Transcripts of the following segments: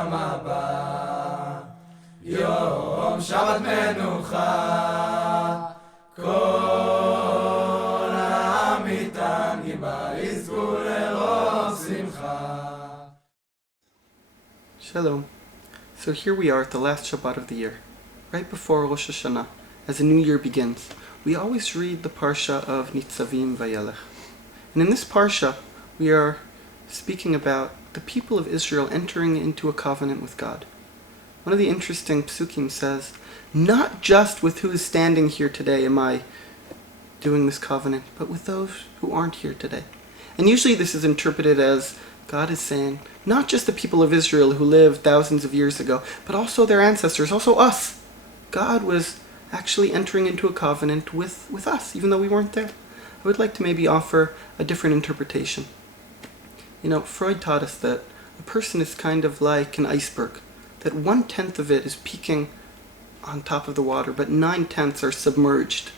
לעולם הבא. יום שבת מנוחה, כל העם איתן גיבה, יזכו לרוב שמחה. Shalom. So here we are at the last Shabbat of the year, right before Rosh Hashanah, as a new year begins. We always read the Parsha of Nitzavim, VaYelach. And in this Parsha, we are speaking about the people of Israel entering into a covenant with God. One of the interesting psukim says, not just with who is standing here today am I doing this covenant, but with those who aren't here today. And usually this is interpreted as God is saying, not just the people of Israel who lived thousands of years ago, but also their ancestors, also us. God was actually entering into a covenant with us, even though we weren't there. I would like to maybe offer a different interpretation. Freud taught us that a person is kind of like an iceberg, that 1/10 of it is peaking on top of the water, but 9/10 are submerged.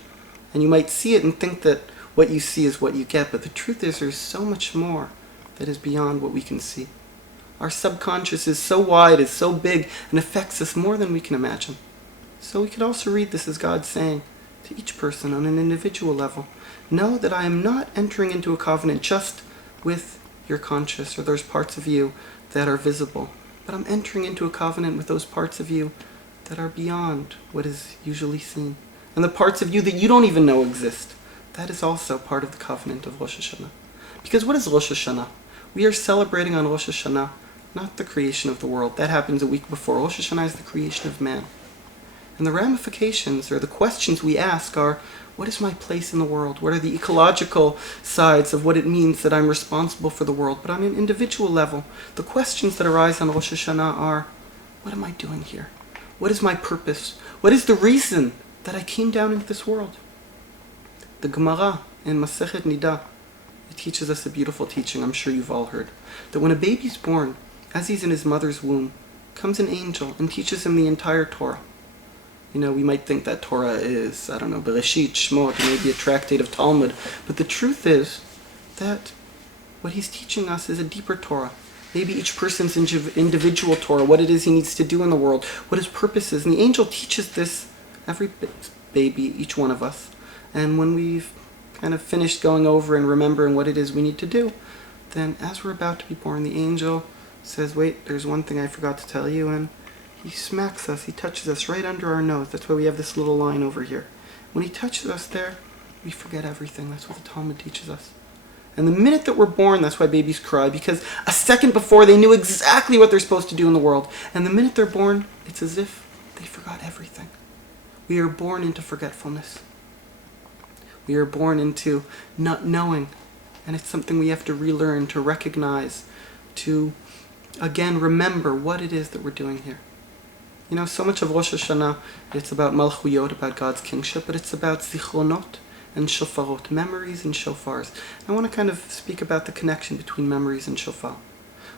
And you might see it and think that what you see is what you get, but the truth is there's so much more that is beyond what we can see. Our subconscious is so wide, is so big, and affects us more than we can imagine. So we could also read this as God saying to each person on an individual level, know that I am not entering into a covenant just with your conscious or those parts of you that are visible, but I'm entering into a covenant with those parts of you that are beyond what is usually seen. And the parts of you that you don't even know exist, that is also part of the covenant of Rosh Hashanah. Because what is Rosh Hashanah? We are celebrating on Rosh Hashanah not the creation of the world. That happens a week before. Rosh Hashanah is the creation of man. And the ramifications, or the questions we ask are, what is my place in the world? What are the ecological sides of what it means that I'm responsible for the world? But on an individual level, the questions that arise on Rosh Hashanah are, what am I doing here? What is my purpose? What is the reason that I came down into this world? The Gemara in Masechet Nida, it teaches us a beautiful teaching I'm sure you've all heard, that when a baby's born, as he's in his mother's womb, comes an angel and teaches him the entire Torah. We might think that Torah is, Bereshit, Shmot, maybe a tractate of Talmud, but the truth is that what he's teaching us is a deeper Torah. Maybe each person's individual Torah, what it is he needs to do in the world, what his purpose is. And the angel teaches this every baby, each one of us. And when we've kind of finished going over and remembering what it is we need to do, then as we're about to be born, the angel says, wait, there's one thing I forgot to tell you, and he smacks us, he touches us right under our nose. That's why we have this little line over here. When he touches us there, we forget everything. That's what the Talmud teaches us. And the minute that we're born, that's why babies cry, because a second before they knew exactly what they're supposed to do in the world. And the minute they're born, it's as if they forgot everything. We are born into forgetfulness. We are born into not knowing. And it's something we have to relearn, to recognize, to, again, remember what it is that we're doing here. So much of Rosh Hashanah, it's about Malchuyot, about God's kingship, but it's about Zichronot and Shofarot, memories and shofars. I want to kind of speak about the connection between memories and shofar.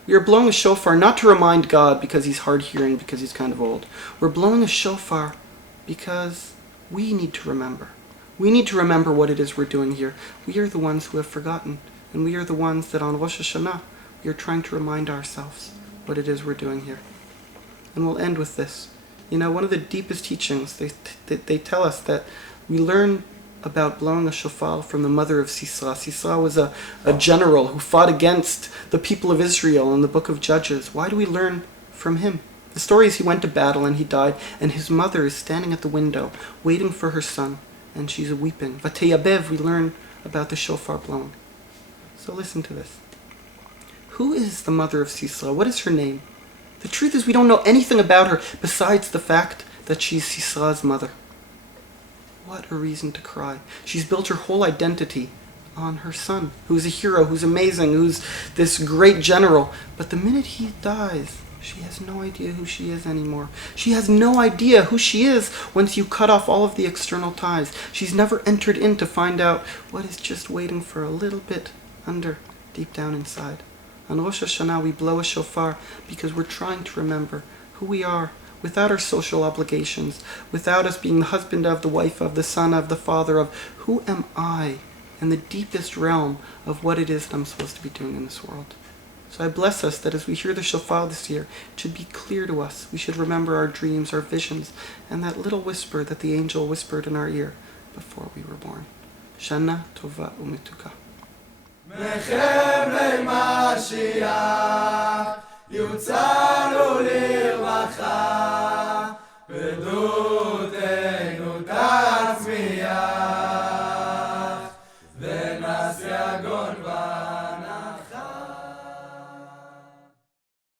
We are blowing a shofar not to remind God because he's hard-hearing, because he's kind of old. We're blowing a shofar because we need to remember. We need to remember what it is we're doing here. We are the ones who have forgotten, and we are the ones that on Rosh Hashanah, we are trying to remind ourselves what it is we're doing here. And we'll end with this. One of the deepest teachings, they tell us that we learn about blowing a shofar from the mother of Sisera. Sisera was a general who fought against the people of Israel in the book of Judges. Why do we learn from him? The story is he went to battle and he died, and his mother is standing at the window waiting for her son, and she's weeping. Vateyabev, we learn about the shofar blowing. So listen to this. Who is the mother of Sisera? What is her name? The truth is we don't know anything about her besides the fact that she's Sisera's mother. What a reason to cry. She's built her whole identity on her son, who's a hero, who's amazing, who's this great general. But the minute he dies, she has no idea who she is anymore. She has no idea who she is once you cut off all of the external ties. She's never entered in to find out what is just waiting for a little bit under, deep down inside. On Rosh Hashanah, we blow a shofar because we're trying to remember who we are without our social obligations, without us being the husband of, the wife of, the son of, the father of. Who am I in the deepest realm of what it is that I'm supposed to be doing in this world? So I bless us that as we hear the shofar this year, it should be clear to us. We should remember our dreams, our visions, and that little whisper that the angel whispered in our ear before we were born. Shana Tova Umetuka. מחבלי משיח יוצא